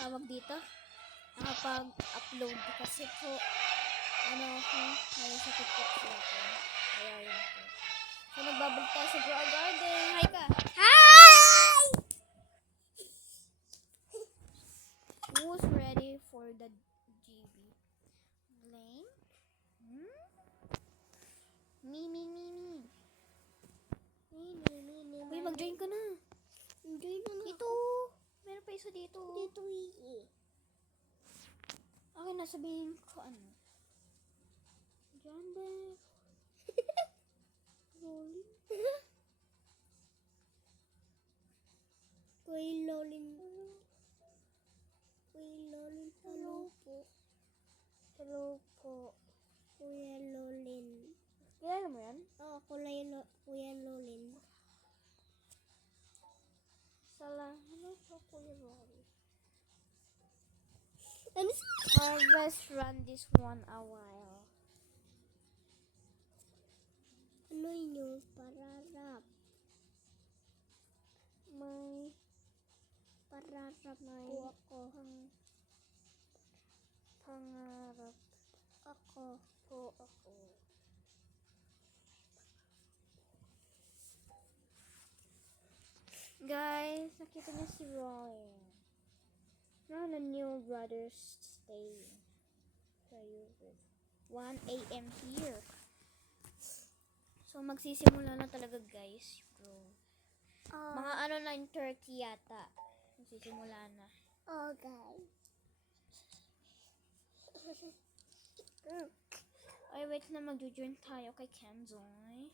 tawag dito, nakapag-upload kasi po, may sa TikTok siya ako. Kaya yun po. So, nagbabalik tayo sa Grow Garden. Hi ka! Hi! Who's ready for the GB? Blank? Me. Uy, mag-join ka na. Join na Dito. Meron pa isa dito. Dito eh. Okay na, sabihin ko ano. Diyan ba? Rolling. Kuya Lolin. Hello po. Hello po. Kuya Lolin. Kilala mo yan? Oo, Kuya Lolin. Hello po, Kuya Rolly. Ano Harvest run this one a while. Ano yun? Pararap. May Pararap may po ako. pangarap Ako. po ako. Guys, nakita niya si Roy. Now the new brothers stay. With 1 a.m. here. So magsisimula na talaga guys, bro. Mga 9:30 yata. Magsisimula na. Okay. Ay, wait na, mag-join tayo kay Kenzoy.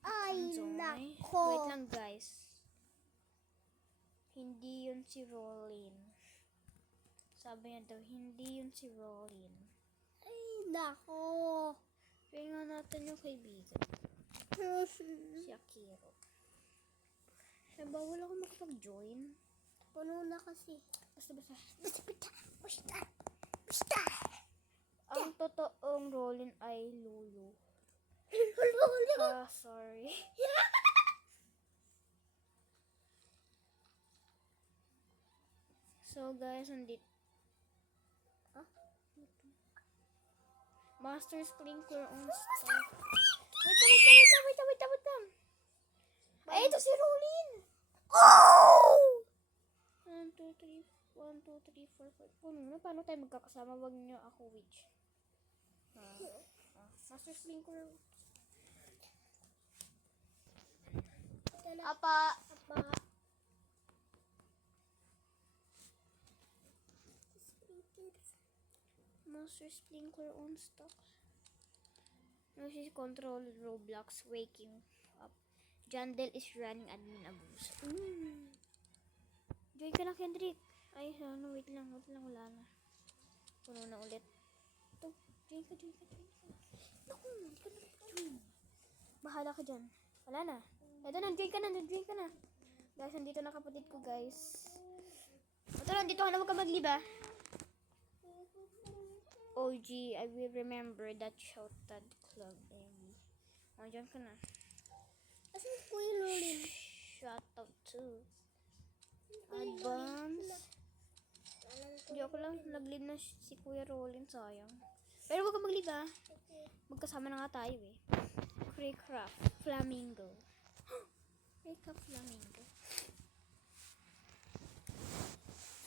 Ay, Kenzoy. nako. Wait lang guys. Hindi yun si Rolin. Sabi niya daw, hindi yun si Rolin. Ay, nako. Kaya nga natin yung kaibigan. Si Akiro. Eh, bawal ako makapag-join. Puno na kasi. Basta. Ang totoong Rolin ay Lulu. Sorry. So guys, Master Sprinkler on stuff. Wait lang. Ay, ito si Rolin! Oh! 1, 2, 3, 4, 5. Paano tayo magkakasama? Wag niyo ako witch. Master Sprinkler. Apa. Master Sprinkler on stock. This is control Roblox waking up. Jandel is running admin abuse. Join ka na, Kendrick. Ay, wait lang, wala na. Puno na ulit. Ito, join ka. Naku, hindi ka nakapag-join. Bahala ka dyan. Wala na. Ito na, join ka na. Guys, nandito na kapatid ko, guys. Ito, nandito ka na, huwag ka mag-leave, ah. OG, I will remember that shouted club, Emmy. Diyan ka na. Asan Kuya Lolin? Shout out to Advance. Hindi ako lang, nag-leave na si Kuya Rolin, sayang. Pero huwag ka mag-leave, ah. Magkasama na nga tayo, eh. Craycraft Flamingo. Craycraft Flamingo.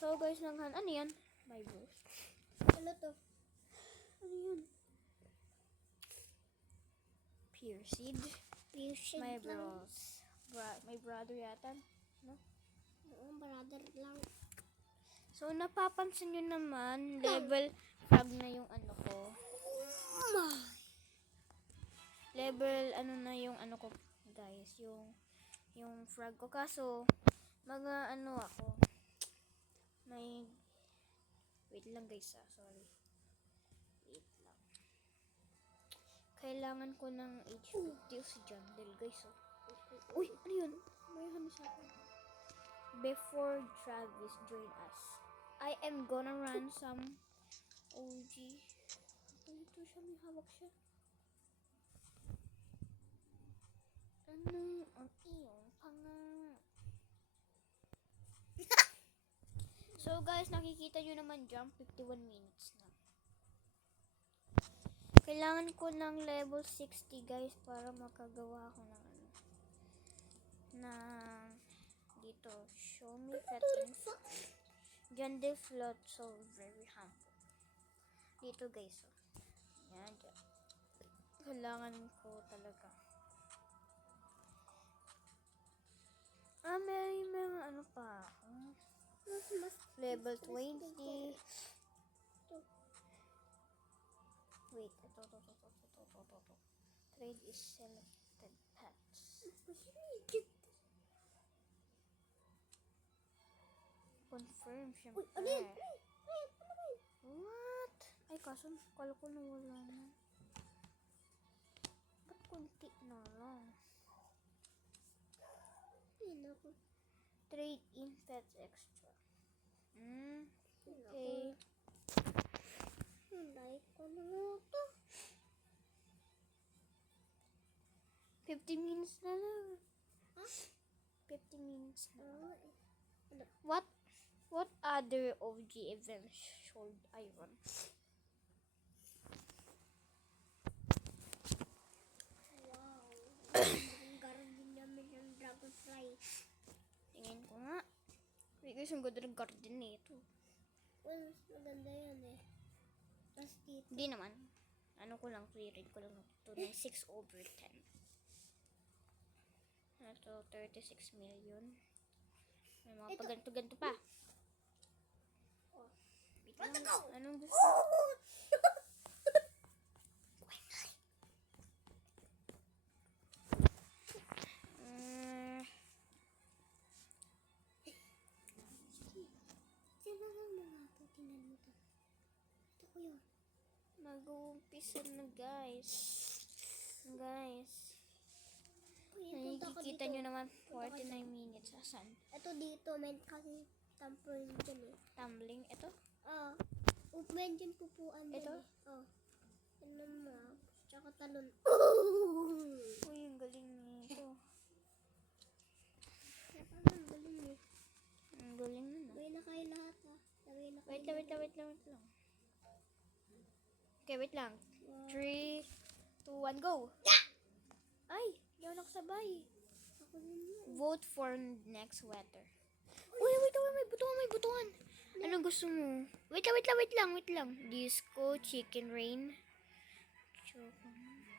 So guys, ano yan? My bros. Ano to? Ano yun? Pure seed. My bros. My brother yata. No? Brother lang. So, napapansin nyo naman, level frag na yung ano ko. Level, na yung ano ko, guys. Yung frag ko. Kaso, ako. Wait lang guys, sorry. Wait lang. Kailangan ko ng H50 o si Jandel, guys. Uy, ano yun? May sa akin. Before Travis join us, I am gonna run some OG. Ito siya, may hawak siya. Ano ang iyong pangarap? So guys, nakikita nyo naman dyan, 51 minutes na. Kailangan ko ng level 60 guys para makagawa ako ng ano. Ng dito, show me settings. Dyan they float, so very harmful. Dito guys, oh. Yan, dyan. Kailangan ko talaga. May mga ano pa ako. Level 20. Wait, ito. Trade is selected pets. Confirm, syempre. What? Ay, kaso, kala ko nawala na. Ba't kunti na lang? Trade in pets extra. Okay. Like ko na nga to. 50 minutes na lang. Huh? 50 minutes na lang. What other OG events should I run? Wow. Ang garden namin ng dragonfly. Tingin ko nga. Wait guys, ang ganda ng garden nito. Well, maganda yan eh. Tapos dito. Hindi naman. Ano ko lang, clearin ko lang ito ng 6 over 10. Ito, 36 million. May mga Ito. paganto-ganto pa. Oh. Wait lang. Anong gusto? Sino lang mga to? Tingnan mo to. Ito ko yun. Mag-uumpisa na guys. Guys. Uy, punta ko Nakikita dito. nyo naman, Punta ka 49 minutes. Asan? Ito dito, may kasi tampurin dyan eh. Tumbling? Ito? Ah, may dyan pupuan dyan Ito? eh. Oh. Ano mo? Tsaka talon. Uy, ang galing nito. Ang galing eh. Ang galing nun ah. Gawin na kayo lahat ah. Gawin na kayo. Wait lang. Okay, wait lang. Wow. 3, 2, 1, go! Ay, di ako nakasabay. Ako din yun. Vote for next weather. Uy, wait lang, may butuan. Anong gusto mo? Wait lang. Disco, chicken rain.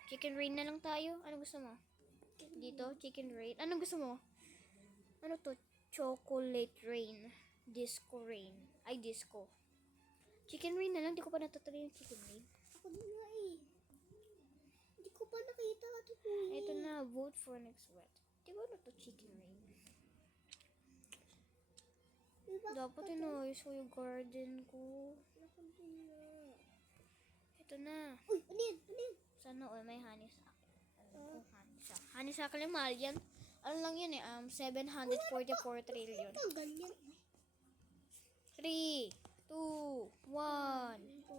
Chicken rain na lang tayo. Anong gusto mo? Dito, chicken rain. Anong gusto mo? Ano to? Chocolate rain. Disco rain. Ay, disco. Chicken rain na lang. Di ko pa natatry yung chicken rain. Ako din nga eh. Hindi ko pa nakita ito kuya. Ito na, vote for next weather. Di ba ano to chicken rain? Diba? Dapat inayos ko yung garden ko. Ako din nga. Ito na. Uy, ano yan? Sana all may honey sa akin. Ano kung honey sa akin? Honey sa akin yung mahal yan. Ano lang yun eh, 744 trillion. Ito, ganyan. 3, 2, 1.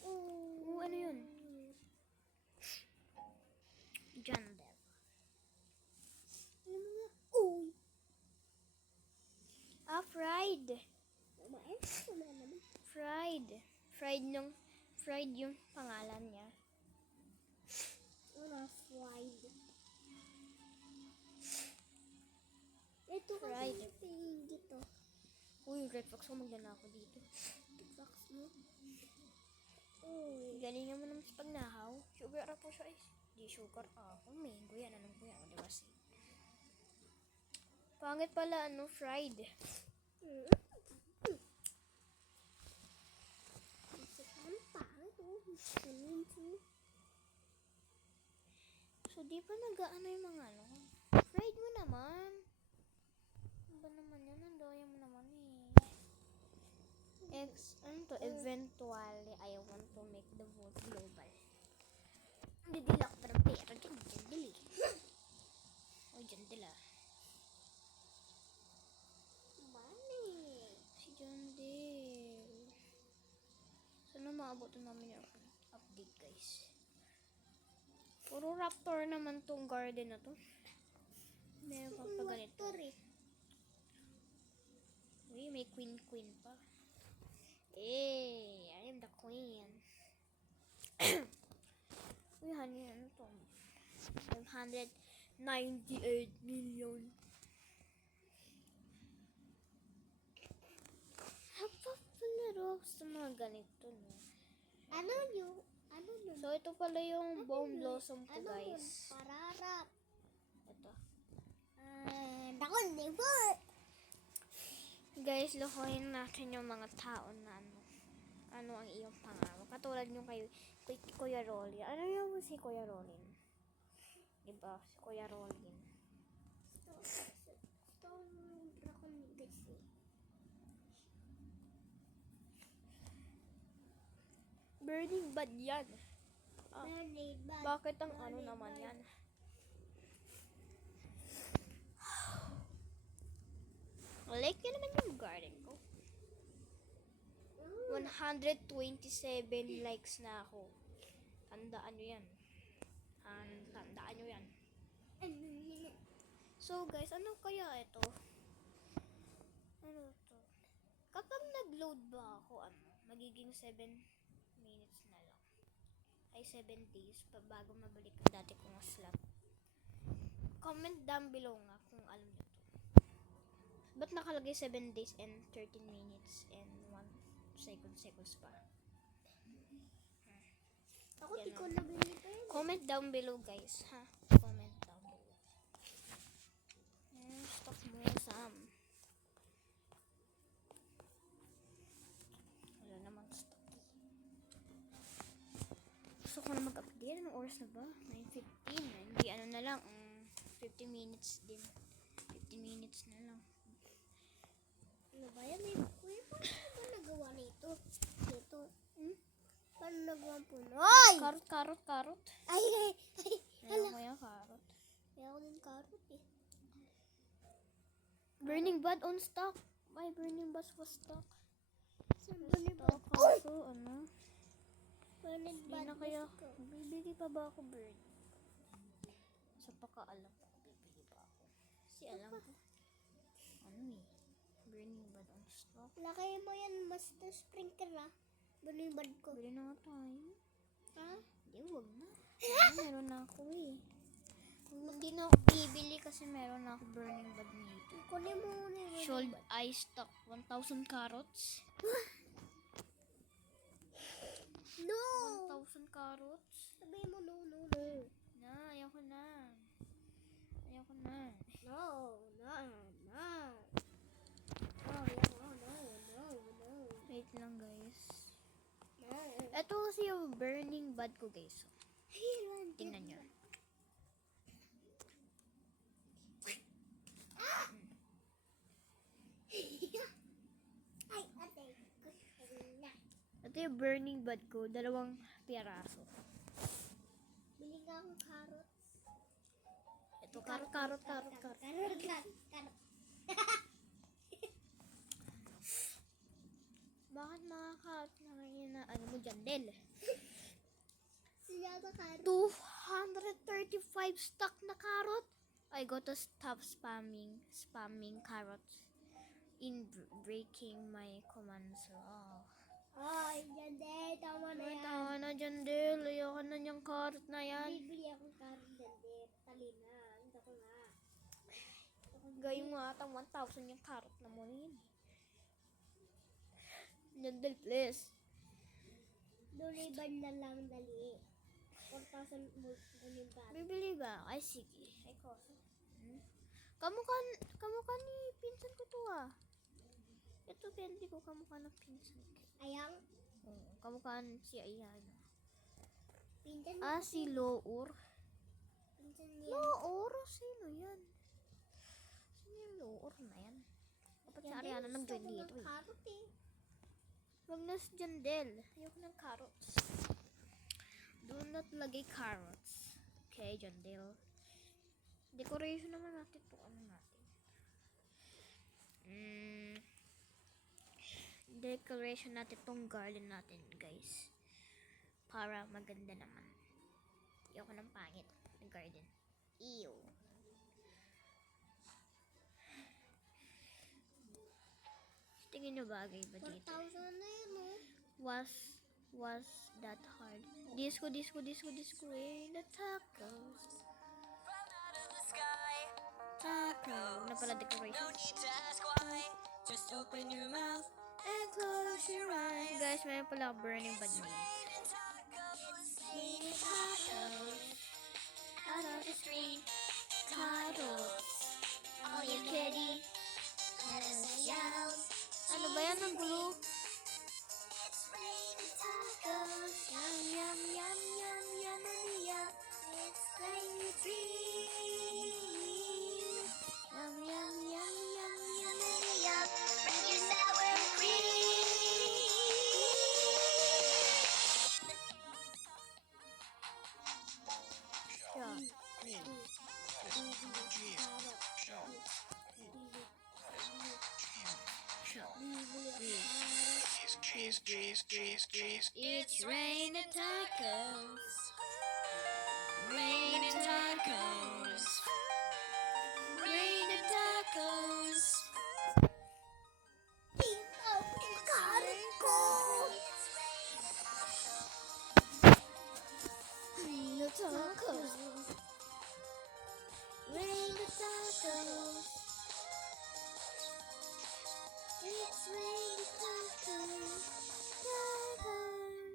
Oh, ano yun? John Dev. Ano mo nga? Oh! Fried. Kumain? Kumain naman. Fried yung pangalan niya. Wala, fried. Ito Fried. kasi yung dito. Uy, Red Fox ko magdala ako dito. Box mo. Oh. Galingan mo naman sa pagnahaw. Sugar po siya eh. Di sugar. Mango yan. Anong ko yan? Diba si? Pangit pala, fried. So, di pa nag-ano yung mga fried mo naman. Ano ba naman yan? Nandoya mo naman eh. Eventually, I want to make the world global. Didila ko pa ng pera dyan. Dili. O, dyan dila. Si John Dale. Sana maabot namin yung update, guys. Puro raptor naman tong garden na to. Meron pang pa ganito. Uy, may queen pa. Eh, I am the queen. Uy, honey, ano to? 598 million. Napapalaro ako sa mga ganito, no? Ano yun? Ano yun? So, ito pala yung bone blossom ko, Ano yun? guys. Pararap. Ito. Dakon, never. Guys, lokohin natin yung mga tao na ano ang iyong pangalan. Katulad yung kay Kuya Rolly. Ano yung si Kuya Rolly? Diba? Si Kuya Rolly. Stone Dragon Legacy. Burning bad yan. Ah, Mermaid bad. bakit ang ano naman yan? Like yun naman yung garden ko. 127 likes na ako. Tandaan nyo yan. Tandaan nyo yan. So guys, ano kaya ito? Ano to? Kapag nag-load ba ako, magiging 7 minutes na lang. Ay 7 days pa bago mabalik ang dati kong slot. Comment down below nga kung alam nyo to. Ba't nakalagay 7 days and 13 minutes and 1 seconds pa? Ako Yan di ko lang. nabili pa yun. Comment down below guys, ha? Comment down below. Stock mo, Sam. Wala namang stock. Gusto ko na mag-update. Anong oras na ba? 9:15. Hindi, ano na lang. 15 minutes din. 15 minutes na lang. Ano ba yan? Kuya, paano ba nagawa nito? Dito. Paano nagawa po? Ay! Karot. Ay! Ayaw ko yung karot. Kaya ako ng carrot eh. Burning Bud on stock. Ay, Burning Bud was stock. Saan ba ni Stock ako, ano? Burning Hindi bad na kaya, ko. bibili pa ba ako Burning? Sa pakaalam ko, bibili pa ako. Kasi alam ko, Burning Bud on stock. Lakay mo yan, Master Sprinkler ah. Burning bad ko. Bili na nga tayo. Ha? Hindi, wag na. Meron na ako eh. Hindi na ako bibili kasi meron na ako Burning Bud nito. Kunin mo muna yung Should I stock 1,000 carrots? No! 1,000 carrots? Sabihin mo no. Na, ayoko na. Ayoko na. No. Wait lang guys. No. Ito kasi yung Burning Bud ko guys. Tingnan nyo. Ay, ate. Gusto na. Ito yung Burning Bud ko. 2 piraso. Bili nga akong carrots. Ito, karot. Carrot. Bakit mga carrot na ngayon na ano mo dyan, Del? Sila sa carrot. 235 stock na carrot. I got to stop spamming carrots in breaking my commands. Oh. Ay, yan din. Tama na Ay, yan. tawa na dyan, Del. Ayoko na niyang carrot na yan. Bibili akong carrot yan din. Tali na. Hindi ko nga. Gayong nga atang 1,000 yung carrot na mo yun. Yan, Del, please. Duriban na lang dali. 4,000 mo yung carrot. Bibili ba? Ay, sige. Ay, koso. Kamukha ni pinsan ko to ah. Ito, hindi ko kamukha ng pinsan ko. Ayang. Oo, kamukha si Ayan. Pinsan Ah, si Loor. Pinsan niya. Loor? Sino yan? Sino yung Loor na yan? Kapag si Ariana nag-join dito eh. Carrot eh. Wag na si Jandel. Ayoko ng carrots. Do not lagay carrots. Okay, Jandel. Decoration naman natin to. Ano natin? Decoration natin tong garden natin, guys. Para maganda naman. Ayoko ng pangit na garden. Ew. tingin nyo bagay ba dito? 4,000 na yun, oh. Was that hard? Disco, eh, the tacos. Taco. Na pala decoration. Just open your mouth and close your eyes. Guys, mayroon pala burning bad mood. Out of the street, tacos. All you can eat. Ano ba yan ang gulo? Tacos. Yum, yum, yum, yum, yum, yum. It's like a dream. Yum, yum, yum, yum, yum, yum. Bring your sour cream. Cheese. It's raining tacos. Raining tacos. Raining tacos. Tingnan ang karat ko. Raining tacos. Raining tacos. It's raining tacos.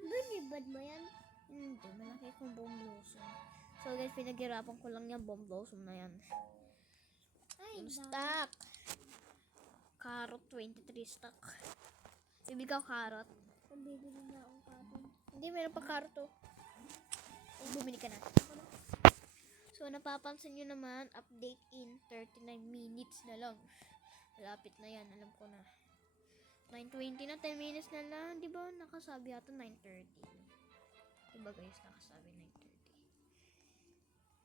Binibad mo yan? Hindi, malaki kong bomb blossom. So guys, pinaghirapan ko lang yung bomb blossom na yan. Ay, Yung stock. Carrot, 23 stock. Bibig ako carrot. Nabili na akong karon. Hindi, meron pa carrot oh. Bumili ka na. So, napapansin nyo naman, update in 39 minutes na lang. Malapit na yan, alam ko na. 9:20 na, 10 minutes na lang. Di ba nakasabi ata 9:30? Diba guys, nakasabi 9:30.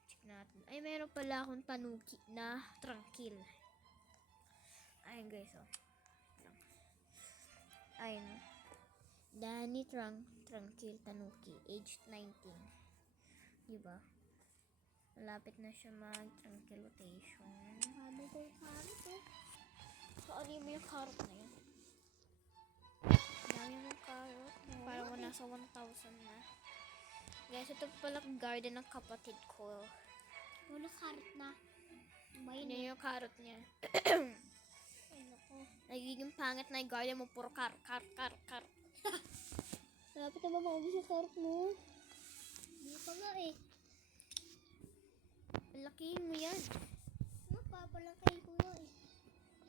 Check natin. Ay, meron pala akong tanuki na tranquil. Ayun guys, oh. Ayun. Danny Tranquil Tanuki, aged 19. Diba? Malapit na siya mag-tranquil rotation. Sabi ko yung karat, oh. So, ano mo yung carrot na yun? Dami mo carrot. Parang nasa 1,000 na. Guys, ito pala garden ng kapatid ko. Wala karat na. Yun yung carrot niya. Ay, naku. Nagiging pangit na yung garden mo. Puro carrot. Malapit na ba maubos yung carrot mo? Hindi pa nga eh. Lakihin mo yan. Mapapalaki ko nga eh.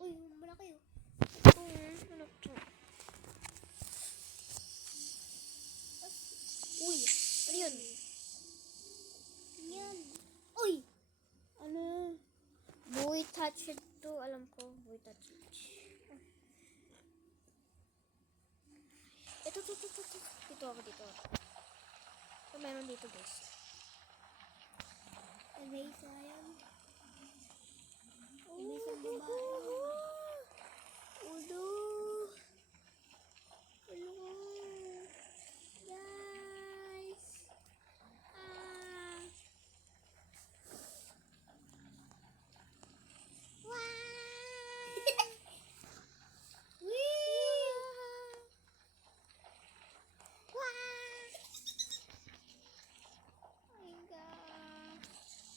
Uy, malaki oh. Ano to? Uy, ano yun? Yan. Uy! Ano? Boy touch to. Alam ko, boy touch. Ito. Dito ako. Ito meron dito guys. Erase na yan. Erase ang babae. Ulo. Guys.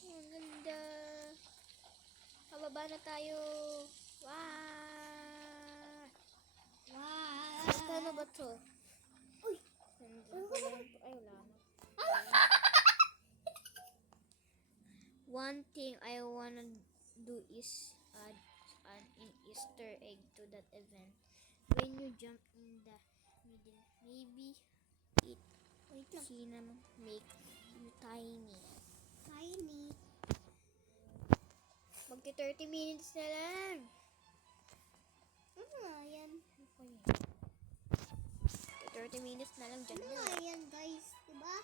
Ang ganda. Pababa na tayo. Wow. Kano ba to? Uy. Ay, wala na. One thing I wanna do is add an Easter egg to that event. When you jump in the middle, maybe it can make you tiny. Tiny. Magti 30 minutes na lang. Ano nga yan? 30 minutes na lang dyan Ano na. nga yan guys? Diba?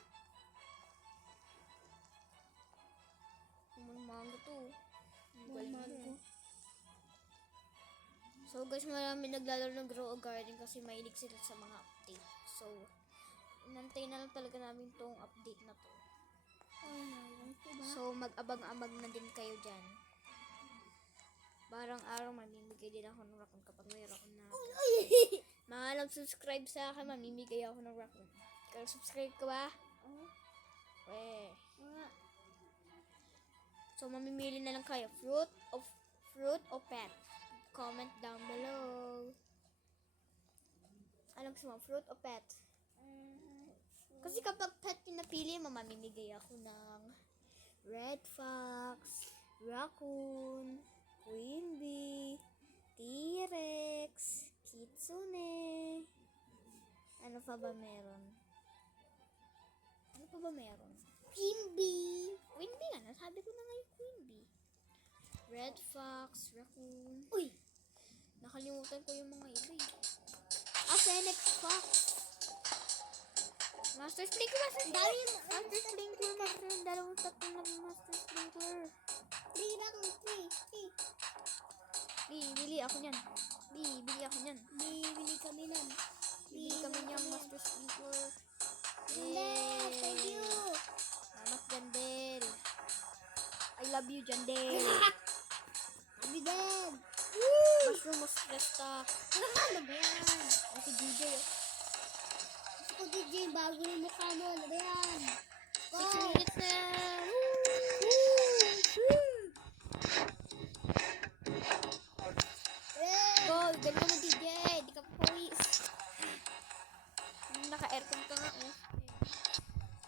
Mango to. Ang galing Mango. mo. So guys, marami naglalaro ng Grow a Garden kasi mahilig sila sa mga update. So, inantay na lang talaga namin tong update na to. Oh my God, diba? So, mag-abang-abang na din kayo dyan. Para araw-araw mamimigay din ako ng raccoon kapag may raccoon na ako. Ay! Mga nag-subscribe sa akin, mamimigay ako ng raccoon. Kaya subscribe ka ba? Weh. So, mamimili na lang kayo. Fruit o pet? Comment down below. Anong gusto mo? Fruit o pet? Kasi kapag pet yung napili mo, mamimigay ako ng red fox, raccoon, queen bee, T-rex, kitsune. Ano pa ba meron? Queen bee. Queen bee nga, nasabi ko na nga yung queen bee. Red fox, raccoon. Uy! Nakalimutan ko yung mga iba eh. Phoenix fox. Master Sprinkler. Dami yung Master Sprinkler. Dalawang tatlong lang Master Sprinkler. Three lang. Three. Bili ako niyan. Bili ako niyan. Bibili kami nun. Bili kami niyang Master Sprinkler. Hindi, thank you. Salamat, Jandel. I love you, Jandel. Sabi din. Mushroom of stock. Ano ba yan? Si DJ. Gusto ko DJ, bago yung mukha mo. Ano ba yan? 6 minutes na. Go, galing mo DJ. Di ka pawis. Naka-aircon ka nga eh.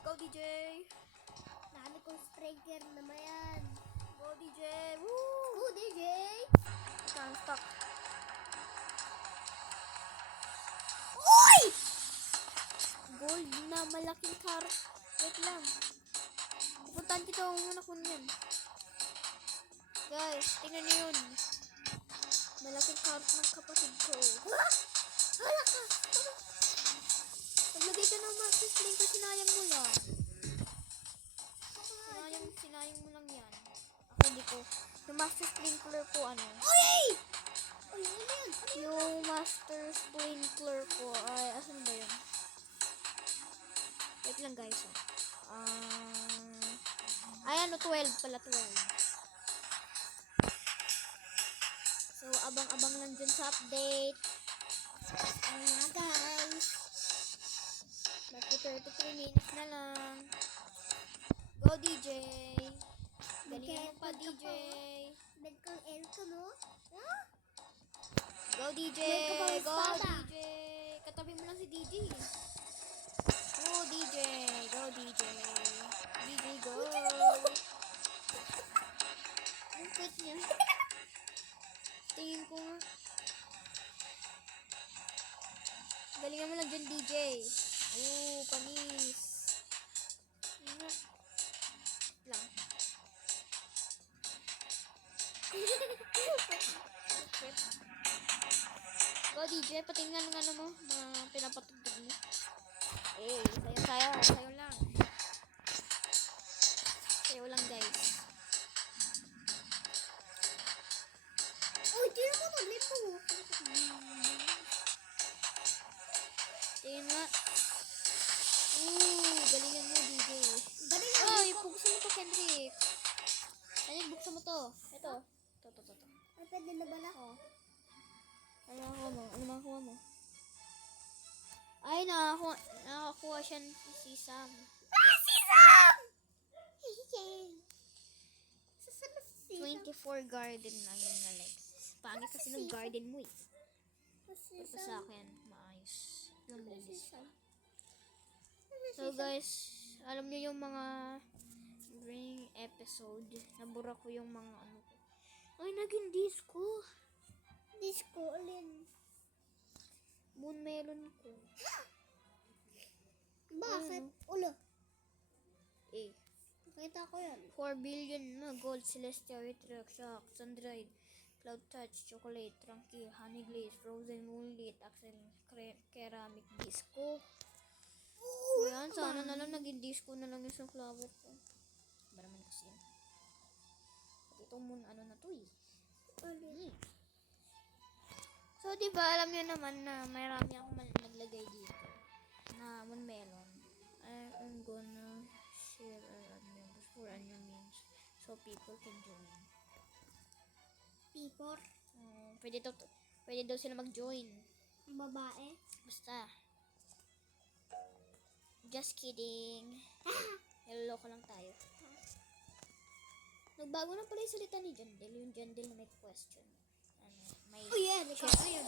Go DJ. Dami kong sprinkler na ba yan? Go DJ. Woo! Go DJ! Can't stop. Uy! Gold na malaking carrot. Wait lang. Pupuntahan kita muna ko niyan. Guys, tingnan niyo yun. Malaking carrot ng kapatid ko. Hala ka! Paglagay ka ng Master Sprinkler, sinayang mo lang. Sinayang mo lang yan. Ako hindi ko. Yung Master Sprinkler ko, ano? Uy! Uy, ano yan? Yung Master Sprinkler ko, ay, asan ba yun? Wait lang guys, oh. Ay, ano, 12 pala, 12. So, abang-abang lang dyan sa update. Ay nga guys. Magpo 33 minutes na lang. Go, DJ. Galingan mo pa, DJ. Bed kang aircon, no? Go, DJ. May kabang Go, espada. DJ. Katabi mo lang si DJ. Go, DJ. Go, DJ. DJ, go. Ang cute niya. Tingin ko nga. Galingan mo lang dyan, DJ. Oo, panis. Nga. Lang. Go, DJ. Patingnan ng ano mo. Mga pinapatugtog mo. Eh, sayo lang. Sayo lang, guys. Uy, tira mo ng lip mo. Tingnan nga. Galingan mo, DJ. Galing Oh, ang lip mo. buksan mo to, Kendrick. Ayun, buksan mo to. Ito. Ito. Ay, pwede na ba na? Oh. Ano makakuha mo? Ay, nakakuha siya si Sam. Si Sam! Sasama si 24 garden lang yun na likes. Pangit kasi ng garden mo eh. Si Ito sa akin, maayos. Yung linis. Sam. So guys, alam niyo yung mga ring episode, nabura ko yung mga ano ko. Ay, naging disco. Disco alin. Moon melon ko. Bakit? Ulo. Eh, Nakita ko yan. 4 billion na gold, celestial, retract, shock, sun-dried, cloud touch, chocolate, tranquil, honey glaze, frozen moonlit, axel, ceramic disco. So yan, sana na lang naging disco na lang yung sunflower ko. Ba naman kasi yan. At itong moon ano na to eh. Alin? So, di ba alam niyo naman na marami akong naglagay dito na moon melon. I'm gonna share our onion before onion means so people can join. People Score. Pwede daw sila mag-join. Ang babae. Basta. Just kidding. Niloloko lang tayo. Nagbago na pala yung salita ni Jandel. Yung Jandel na may question. Ano, may Oh yeah, ikaw chef. ayun.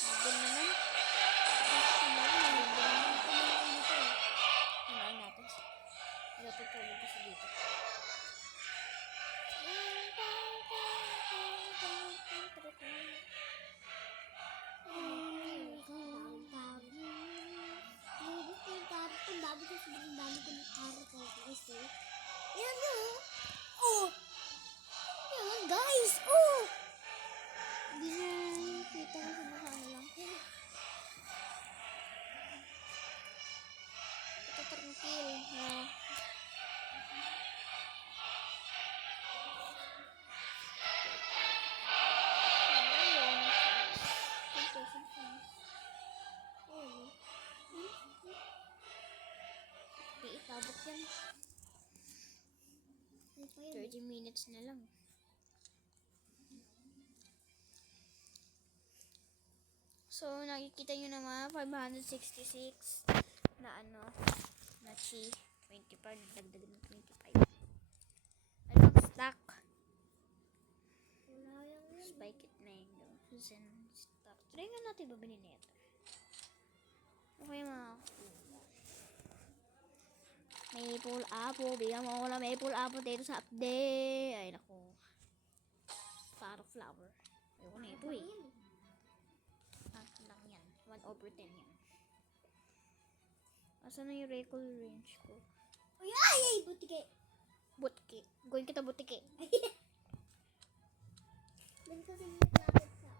Jandel naman. Hinaan natin. Natutulog kasi dito. Yan yun. Oh! Yan guys! Oh! Hindi na kita kasi nakaano lang. Ito tranquil. Di itabok yan. 30 minutes na lang. So, nakikita nyo na mga 566 na na chi 25, dagdagan ng 25. Ano ang stock? Spike it na yun. Susan stock. Try nga natin babinin na ito. Okay mga maple apple. Bigyan mo ako na maple apple dito sa update. Ay naku. Flower flower. Ayoko na ito eh. Lang yan. 1/10 yan. Asan na yung recall range ko? Ay, ay, ay, butike. Butike. Gawin kita butike. Doon kasi naglapit sa...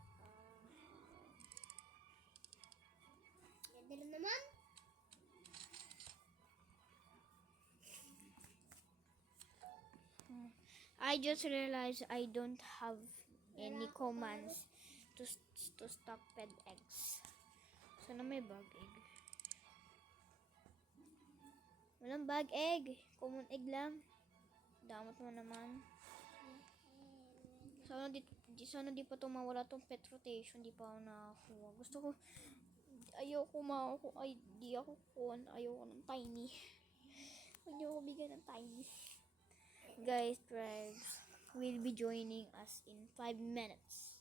Ganda lang naman. I just realized I don't have any commands to stock pet eggs. Sana may bag egg. Walang bag egg. Common egg lang. Damot mo naman. Sana di pa ito mawala tong pet rotation. Di pa ako nakakuha. Gusto ko, di ako kuhan. Ayoko ng tiny. Huwag niyo ako bigyan ng tiny. Guys, Drags will be joining us in 5 minutes.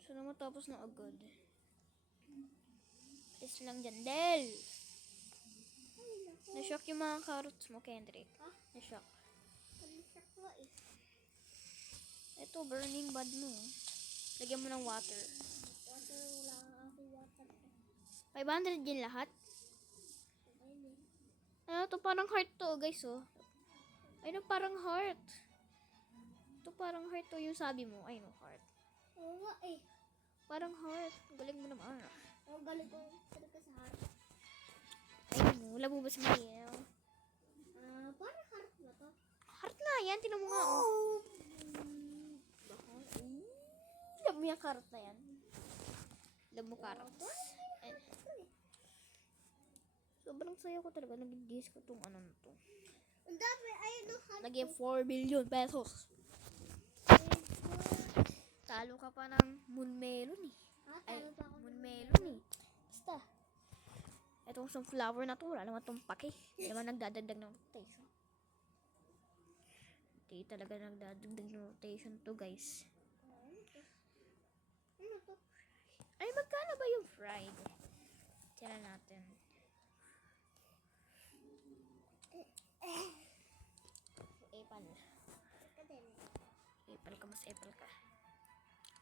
Sana matapos na agad. Please lang dyan, Del. Na-shock yung mga carrots mo, Kendrick. Na-shock. Ito, burning bad mo. Lagyan mo ng water. Water, wala ako water. 500 din lahat. Ano to, parang heart to, guys, oh. Ay, no, parang heart. Ito parang heart to yung sabi mo. Ay, no, heart. Oo nga eh. Parang heart. Galing mo naman. Oo, galing ko talaga sa heart. Ay, no, labo ba si Mariel? Parang heart na to. Heart na yan, tinan mo nga, oh. Labo mo yung carrot na yan. Labo mo carrots. Sobrang saya ko talaga. Nag-dis ko tong ano na to. Ang dami, ayun no, heart. Lagyan 4 billion pesos. Talo ka pa ng moon melon eh. Ay, Talo pa ako moon ng melon eh. Basta. Itong sunflower na to, wala naman itong pake. Hindi naman nagdadagdag ng rotation. Hindi talaga nagdadagdag ng rotation to, guys. Ano to? Ay, magkano ba yung fried? Tira natin. Apple. Apple ka, mas apple ka.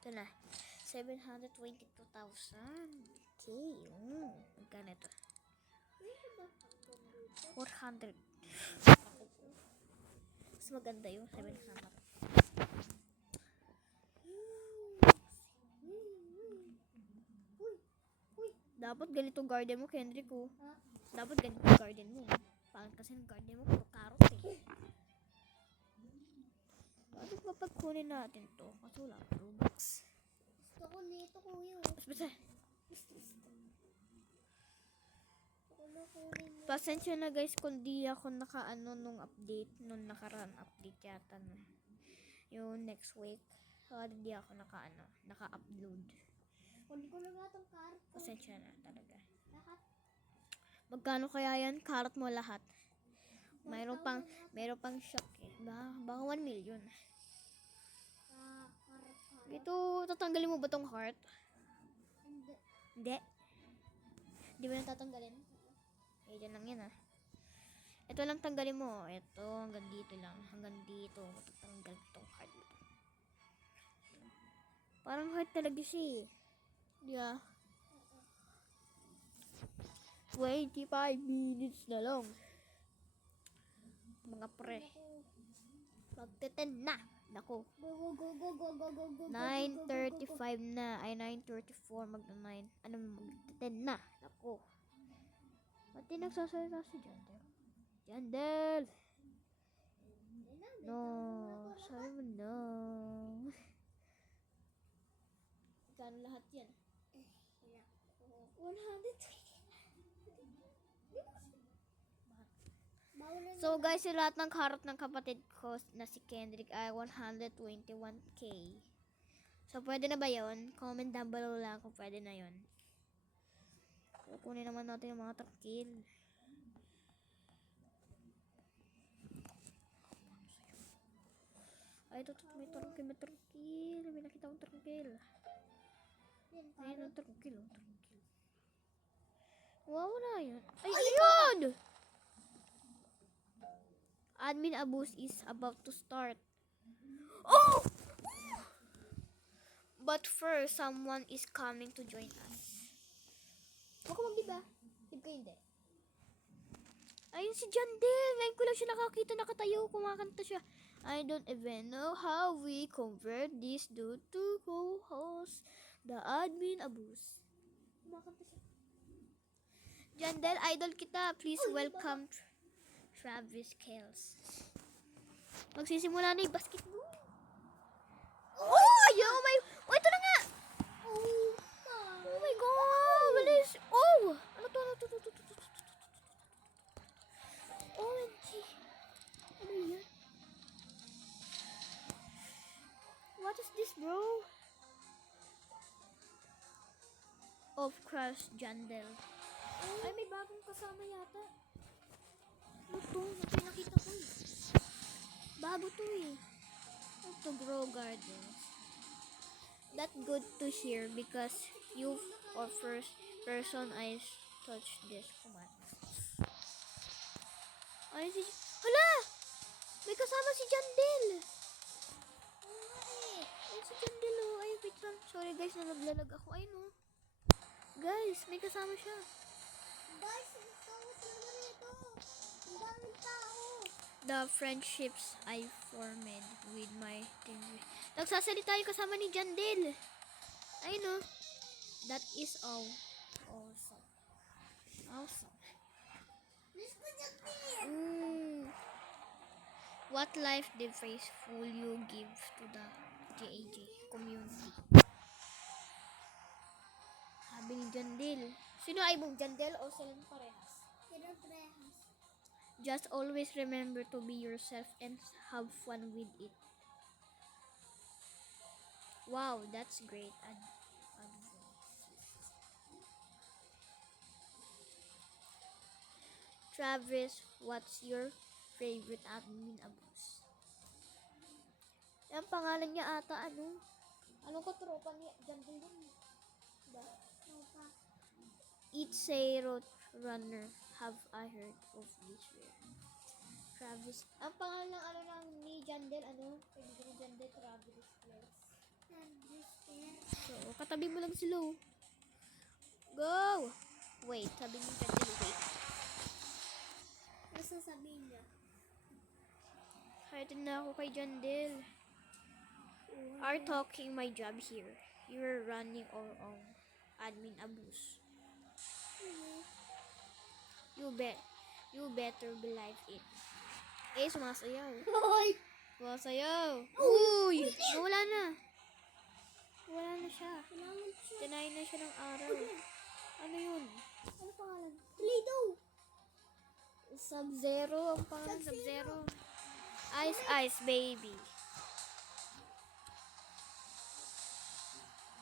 Ito na. 722,000. Okay. Magkano ito? 400. Mas maganda yung 700. Dapat ganito garden mo, Kendrick, oh. Dapat ganito garden mo. Pangit kasi ng garden mo, puro carrot eh. Bakit mapagkunin natin to? Kasi wala, Robux. Gusto ko nito, kuya. Basta. Ano kunin mo? Pasensya na guys kung di ako naka-ano nung update. Nung nakaraan update yata na. Yung next week. So, hindi ako naka-upload. Kunin ko na nga itong carrot ko. Pasensya na talaga. Lahat. Magkano kaya yan? Karat mo lahat. Mayroon pang shock eh. Baka 1 million. Carrot. Ito, tatanggalin mo ba tong heart? Hindi. Hindi. Hindi mo na tatanggalin? Eh, dyan lang yan ah. Ito lang tanggalin mo. Ito, hanggang dito lang. Hanggang dito. Tatanggal tong heart. Parang heart talaga siya eh. Yeah. 25 minutes na lang. Mga pre. Magte-10 na. Nako. Go. 9:35 na. Ay, 9:34. Magna-9. Ano, magte-10 na. Nako. Ba't di nagsasalita si Jandel? Jandel! No. Sabi mo no. Kano lahat yan? 100. So guys, yung lahat ng karot ng kapatid ko na si Kendrick ay 121k. So pwede na ba yun? Comment down below lang kung pwede na yun. Kukunin naman natin yung mga trangkil. Ay, ito, may trangkil. May nakita akong trangkil. Ayun, ang trangkil. Wow, wala yun. Ay, ayun! Admin abuse is about to start. Oh! But first, someone is coming to join us. Huwag ka mag-diba? Hindi ka hindi. Ayun si Jandel. Ngayon ko lang siya nakakita, nakatayo, kumakanta siya. I don't even know how we convert this dude to co-host the admin abuse. Kumakanta siya. Jandel, idol kita. Please welcome Travis Kells. Magsisimula na yung basketball. Oh! Ayaw! Oh, ito na nga! Oh my God! Bilis! Oh! Ano to? OMG! Ano yan? What is this, bro? Of Crush Jandel. Ay, may bagong kasama yata. Ano to? Ito yung nakita ko eh. Bago to eh. To grow gardens. That good to hear because you or first person I touch this command. Ay, hala! May kasama si Jandel! Ay, si Jandel oh. Ay, wait lang. Sorry guys na naglalag ako. Ay no. Guys, may kasama siya. Guys, tawag naman ito. Ang daming tao. The friendships I formed with my team. Nagsasalita yung kasama ni Jandel. Ay no. That is all. Awesome. Let's go Jandel. What life difference will you give to the JAJ community? Sabi ni Jandel. Sino ay mong Jandel o silang parehas? Sino parehas? Just always remember to be yourself and have fun with it. Wow, that's great advice. Travis, what's your favorite admin abuse? Ang pangalan niya ata ano? Anong katropa ni Jandel yun? Diba? Tropa. It's a road runner. Have I heard of this rare? Travis. Ang pangalan ng ano lang ni Jandel, ano? Pwede ni Jandel, Travis Kells. So, katabi mo lang sila. Oh. Go! Wait, sabi ni Jandel, wait. Ano sasabihin niya? Excited na ako kay Jandel. Are talking my job here. You're running our own admin abuse. You better believe it. Eh, sumasayaw. Hoy! Sumasayaw. Uy! Wala na. Wala na siya. Kailangan siya. Tinayin na siya ng araw. Ano yun? Ano pangalan? Play-Doh! Sub-Zero. Ang pangalan Sub-Zero. Ice Ice Baby.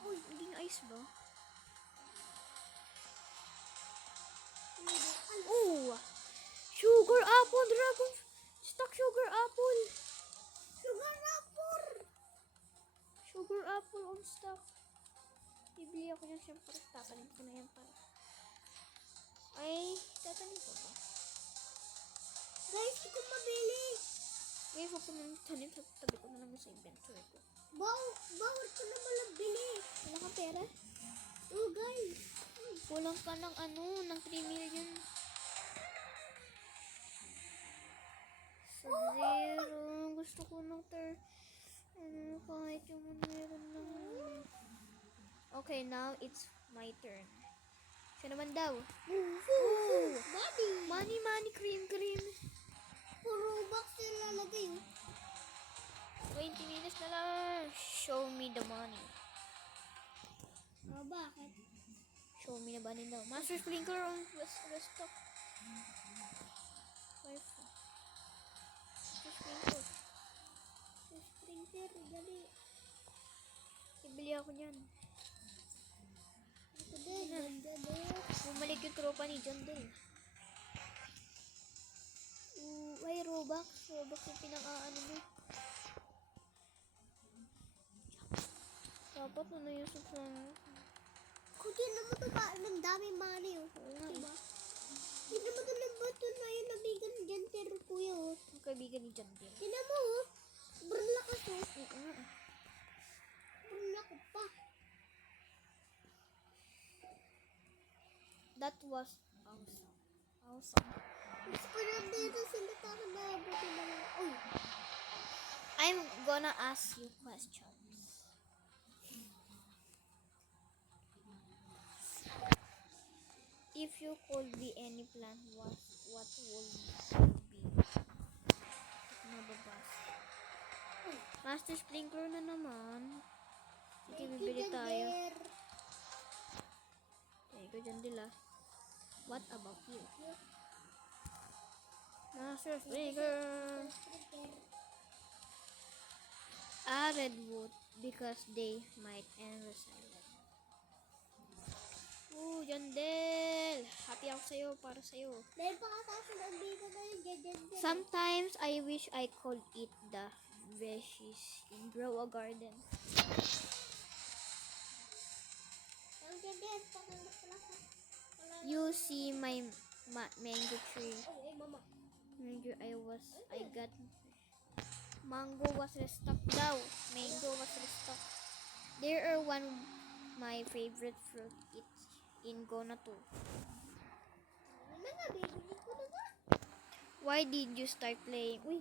Uy, hindi ice ba? Oh! Sugar apple dragon. Stock sugar apple. Sugar apple! Sugar apple on stock. Bibili ako yan siyempre. Tatanim ko na yan para. Ay, tatanim ko ba? Guys, hindi ko mabili. Ngayon, huwag ko nang tanim. Tabi ko na lang sa inventory ko. Bawal ko na malabili. Wala kang pera? Oh, guys. Kulang ka ng ng 3 million. Sub-Zero. Gusto ko ng kahit yung meron lang. Okay, now it's my turn. Siya naman daw. Ooh. Body. Money, cream. Puro box yung lalagay. 20 minutes na lang. Show me the money. Oh, bakit? Show me the money daw. Master Sprinkler on restock. Master Sprinkler. Sprinkler, dali. Ibili ako niyan. Ito din, ganda din. Bumalik yung tropa ni John din. Ay, Robux. Robux yung pinang-aano mo. Dapat na na yung subscribe. Kung di naman ito ba, ang daming money, oh. Oo nga, Diba? Di naman ito ng bato na yung nabigan dyan, pero kuya, oh. ang kaibigan ni John din. Tignan mo, oh. Sobrang lakas, oh. Oo nga. Sobrang lakas pa. That was awesome. Mas ko na dito sila tayo na buti na lang. Uy, I'm gonna ask you questions. If you could be any plant, what would you be? Mababas. Master Sprinkler na naman. Sige, bibili tayo. Okay, ko dyan nila. What about you? Master Sprinkler. Redwood because they might end silent. Jandel! Happy ako sa'yo, para sa'yo. Dahil pa katapos ang dito na yung dyan. Sometimes I wish I could eat the veggies and grow a garden. Ang dyan, pakalak pala. You see my mango tree. Ay, mama. I got mango was restocked daw. Mango was restocked. There are one my favorite fruit. It's in Gona too. Ano nga, bibili ko na nga. Why did you start playing? Uy,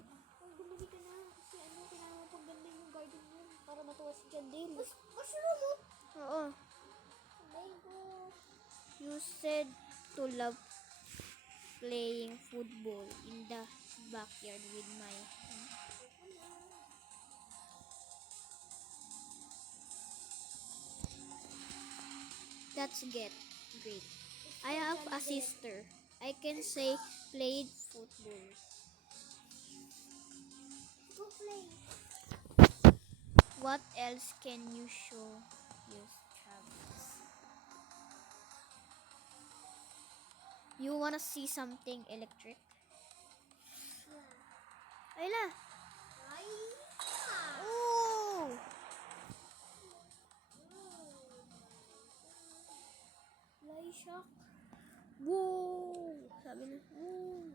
Bumili ka na. Kasi kailangan pagganda yung garden mo. para matuwa si Jandel. Mushroom mo. Oo. Mango. You said to love playing football in the backyard with my That's great. I have a sister. I can say played football. Go play. What else can you show your travels? You wanna see something electric? Ayla! Ay. Oh! Fly shock. Whoa! Sabi na, whoa!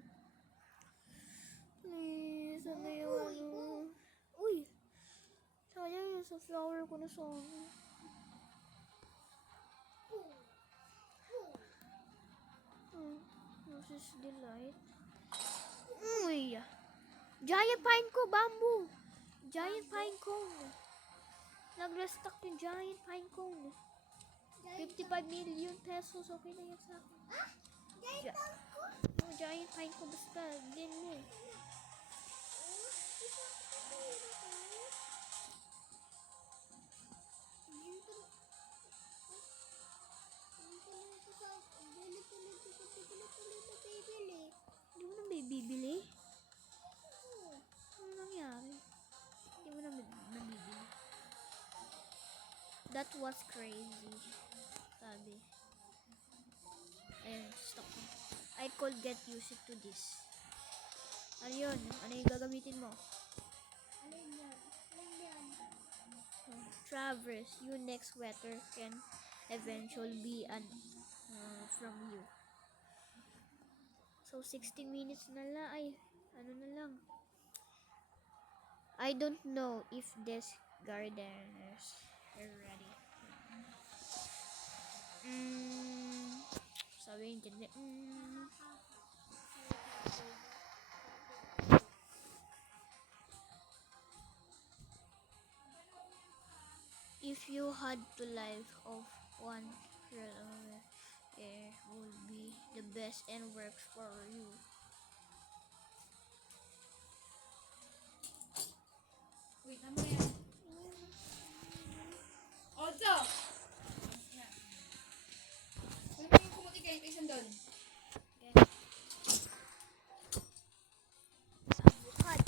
Please, ano yung ano? Uy! Sayang yung sa flower ko na song. This is delight. Uy! Giant pine cone, bamboo! Giant pine cone. Nag-restock yung giant pine cone. 55 million pesos. Okay na yan sa akin. Giant pine cone. Basta, din mo. That was crazy. Sabi. Ayun, stop mo. I could get used to this. Ano yun? Ano yung gagamitin mo? Alin yan? Alin yan? Traverse, your next sweater can eventually be from you. So, 60 minutes na lang. Ay, ano na lang. I don't know if this gardeners are ready. Sabi yung if you had to live off one girl, it would be the best and works for you. Wait, ano yan? Ozo! Ano ba yung kumuti kayo yung doon? Bukad.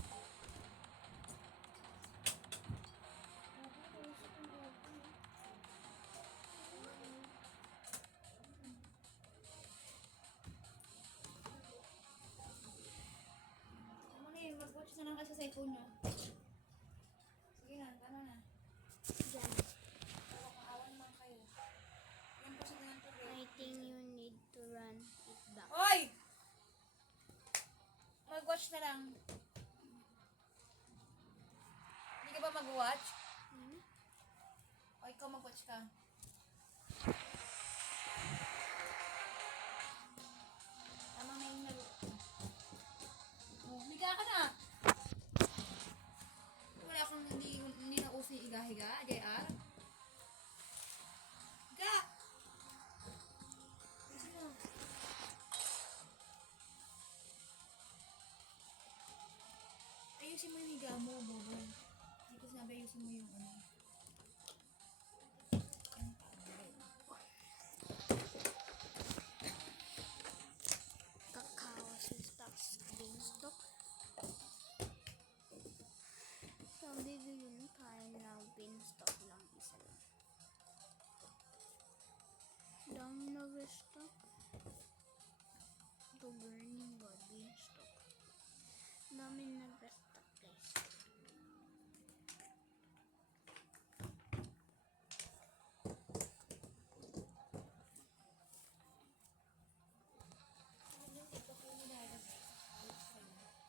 Ano na yun? Mag-watch na lang kayo sa cellphone nyo. Sige na, tama na. Dyan. Maawa naman kayo. Yan po sa ganang tubig. I think you need to run it back. Oy! Mag-watch na lang. Hindi ka ba mag-watch? O ikaw mag-watch ka? Tama na yung laro. Oh, higa ka na! Wala akong hindi na uso yung higa-higa, JR. Higa! Ayusin mo. Ayusin mo yung higa mo, bobo. Hindi ko sinabi ayusin mo yung ano. Kakao sa stocks. Beanstalk. Sabi ko yun, kain lang. Beanstalk lang. Isa lang. Dami nag-stock. Ito burning ba? Beanstalk. Dami nag-stock guys.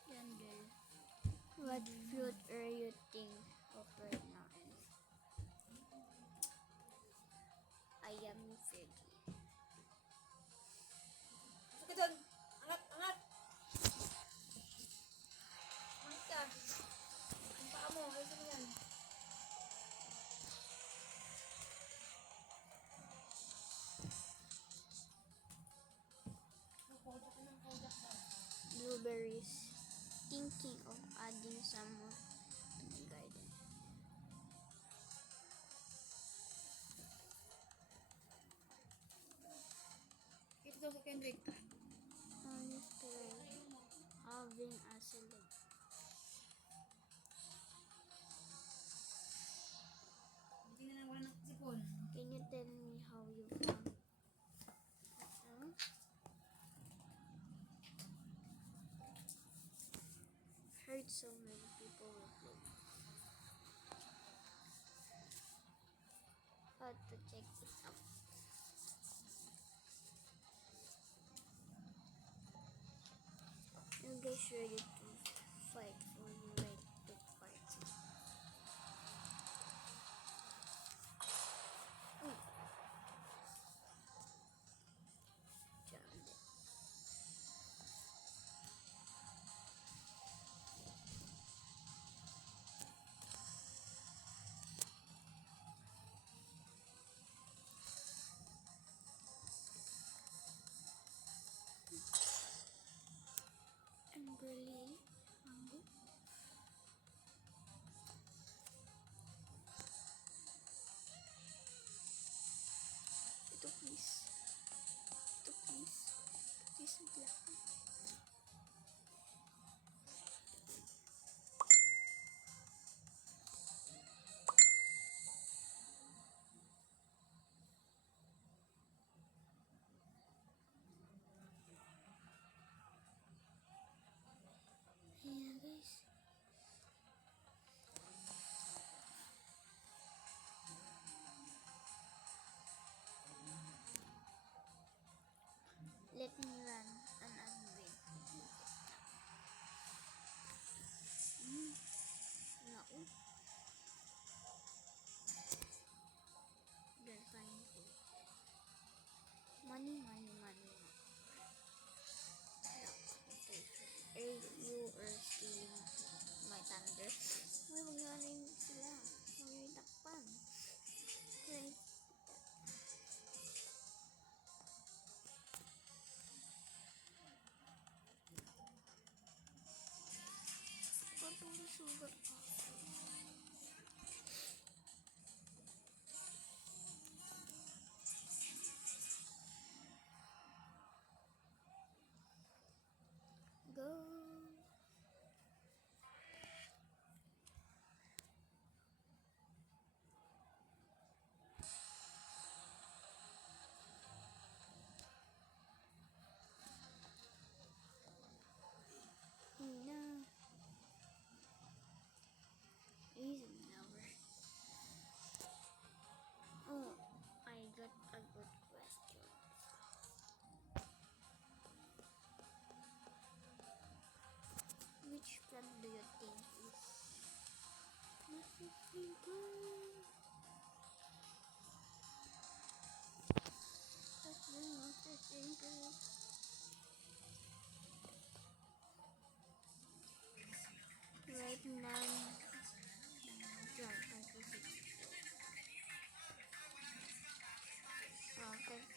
Yan girl. What fruit are you think of right now? I am veggie. Sige doon! Angat! Angat! Angat ka! Ang paa mo, ayusin mo yan. Nakodyak ka ng kodyak ka. Blueberries. Thinking of adding some more to my garden. Ito daw sa Kendrick. Honestly, having a salad. Hindi na nawala ng sipon. Can you tell me how you found? Heard so many people will play. How to check it out. You guys ready to fight for the right to party? Jammed it. And really Money. Are you stealing my thunder? Uy, huwag nyo ano yun sila. Huwag nyo itakpan. Great. Patuloy sugar pa. Go. No. Easy number. Oh, I got a good question. Which plant do you think is right now?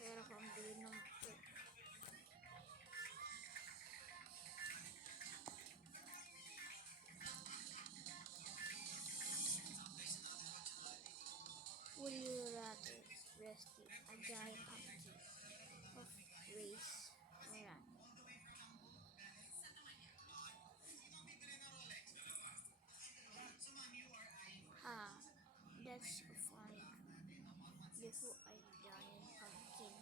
Pero kung bili ng would you rather rescue a giant pumpkin of race run? That's funny. Before I giant pumpkin.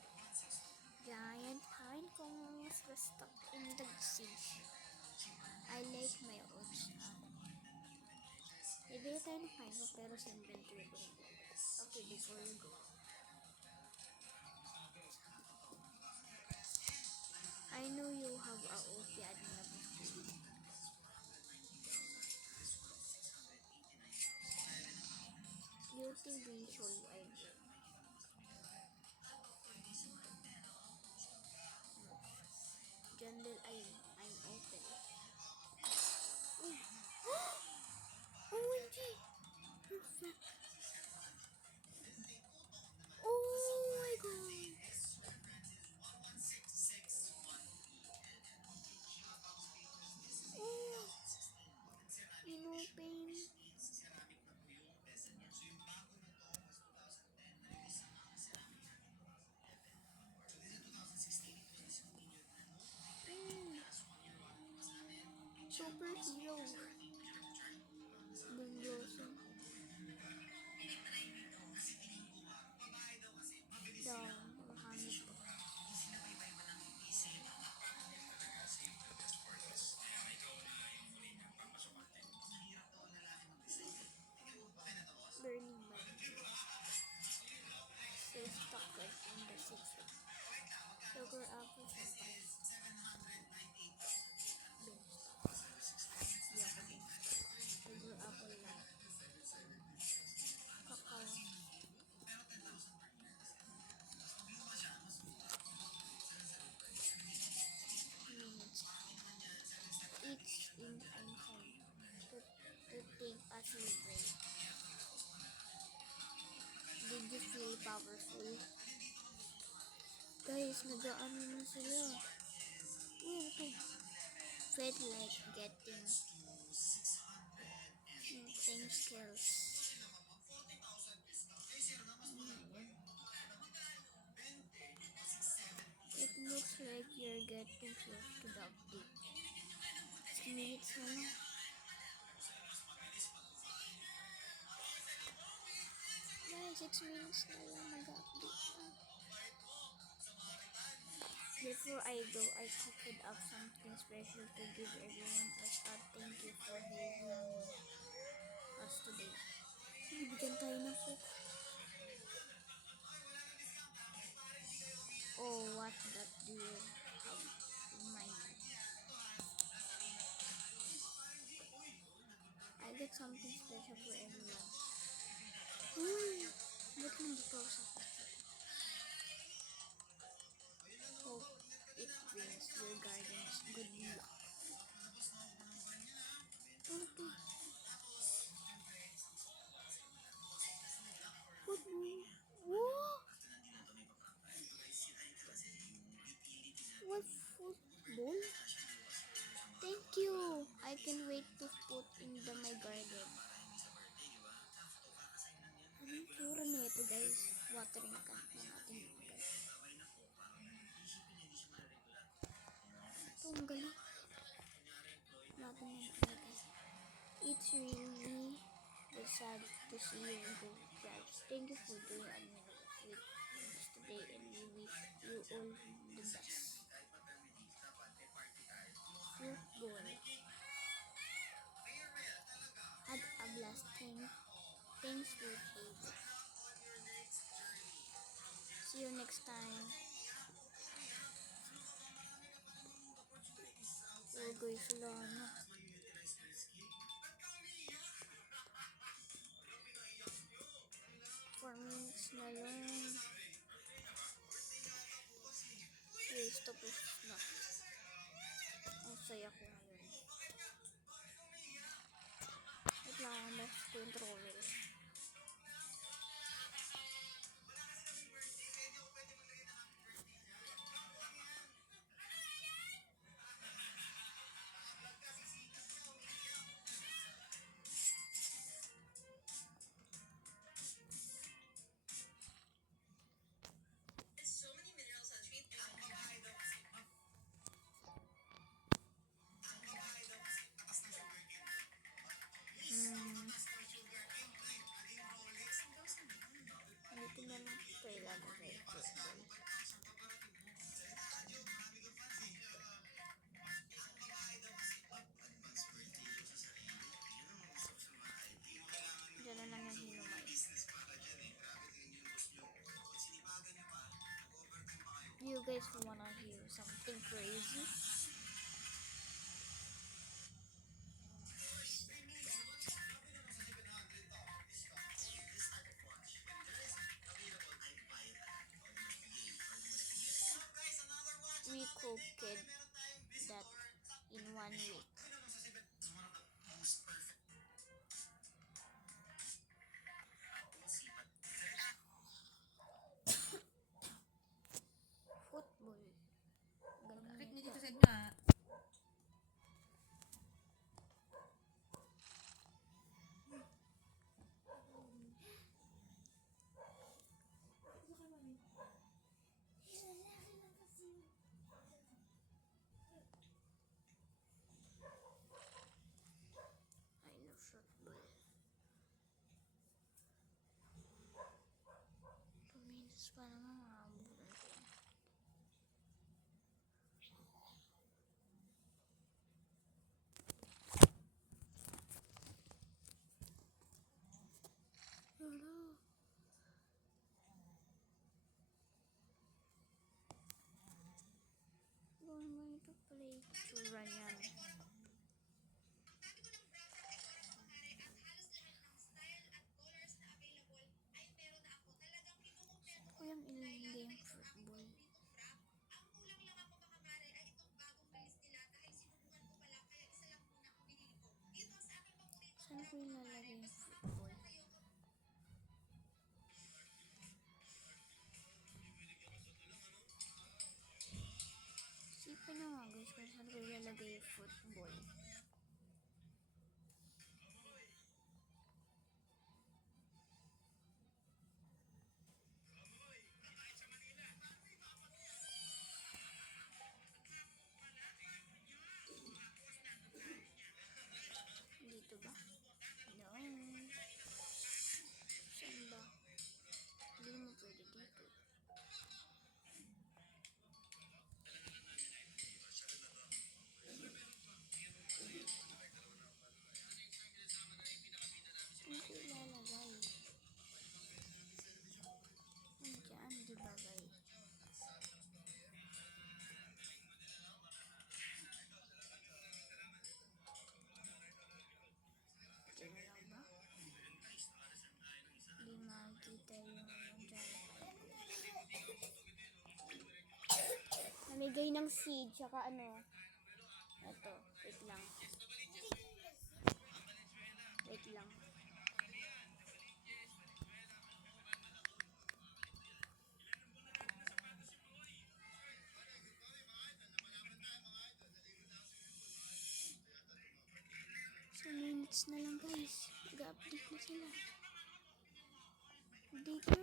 Giant pine cones was stuck in the siege. I like my oats. Bibili tayo ng pine cones pero sa inventory ko rin. Okay, before you go. I know you have a OP admin. You think we show you idea? Jungle, I'm open. OMG! Perfect. Oh my god! Oh! Inopen. Superhero. Blossom. Down. Honey. Burning Man. Stay stuck right in the city. Sugar apple champagne. Sugar apple lang. Cacao. Minutes. Each in time to think as you break. Did you feel powerful? Guys, nag-ano na sila. Felt like getting skills. It looks like you're getting close to the update. 6 minutes na lang. Guys, 6 minutes na lang mag-update na. Before I go, I cooked up something special to give everyone as a thank you for having us today. Bibigyan tayo ng cook. Oh, what that do you have in mind? I got something special for everyone. Ba't nandito ako sa watering can na natin agad. Ito, ang galing. Natin yan agad. It's really sad to see you go, guys. Thank you for doing admin with us today, and we wish you all the best. Football. Have a blast. Thanks for playing. See you next time. Oh guys, wala na. 4 minutes na lang. Guys, tapos na. Ang saya ko ngayon. Wait lang ako, mas controller. Dito na lang ito ilalagay. Football. Diyan na lang yung hinumay. Do you guys wanna hear something crazy? We cooked that in 1 week. Football. Ganun Bakit ito. dito sa na? I love football. 2 minutes pa naman makabulan ko. Hello. I'm going to play to run yan. Ko yung ilang game football. Saan ko ilalagay yung football? Isipin nyo nga guys kung saan ko ilalagay yung football. Dito ba? No. Saan ba? Hindi naman pwede dito. Saan ko ilalagay? Diyan, di ba guys? Diyan na lang ba? Hindi makikita yung dyan. Namigay ng seed, tsaka ano. Ito, wait lang. Wait lang. So minutes na lang guys. Mag-update na sila. Update na.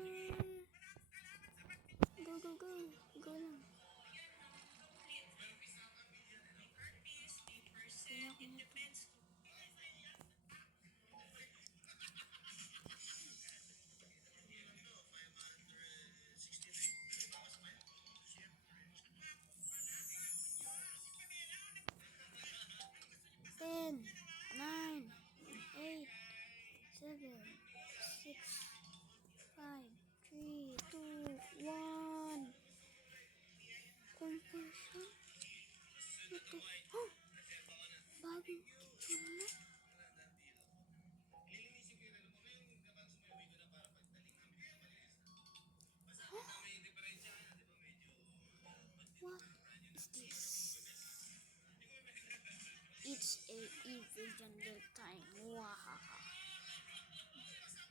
candle time. Wahaha.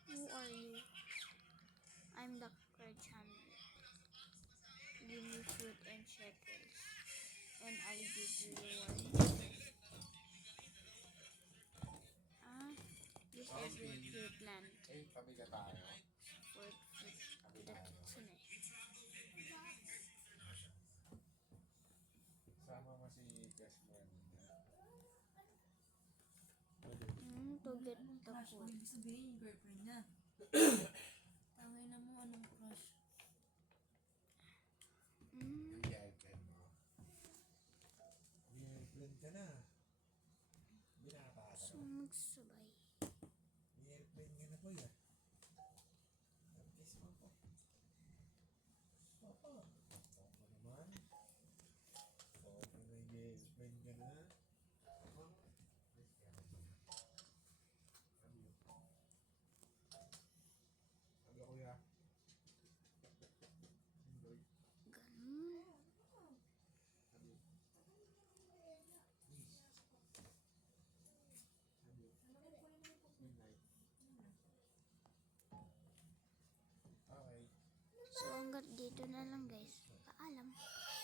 Who are you? I'm the chandler. Give me food and shekels, and I'll give you reward. Ah, this is the tree plant Eh, tabi ka tayo. for food to the kitsune. Sama mo si Desmond. To get the Crush mo, food. ibig sabihin yung girlfriend niya. Tangay na mo, anong crush? Mm, Yung girlfriend mo. Girlfriend ka na. Binata ka so na. magsabay. Girlfriend ka na po yan. Kiss mo po. Papa. Papa naman. Papa na girlfriend ka na. Papa. Kiss ka na. Love you. Love you, kuya. Enjoy. Ganun. Love you. Please. Love you. Good night. Okay. So hanggang dito na lang guys. Paalam.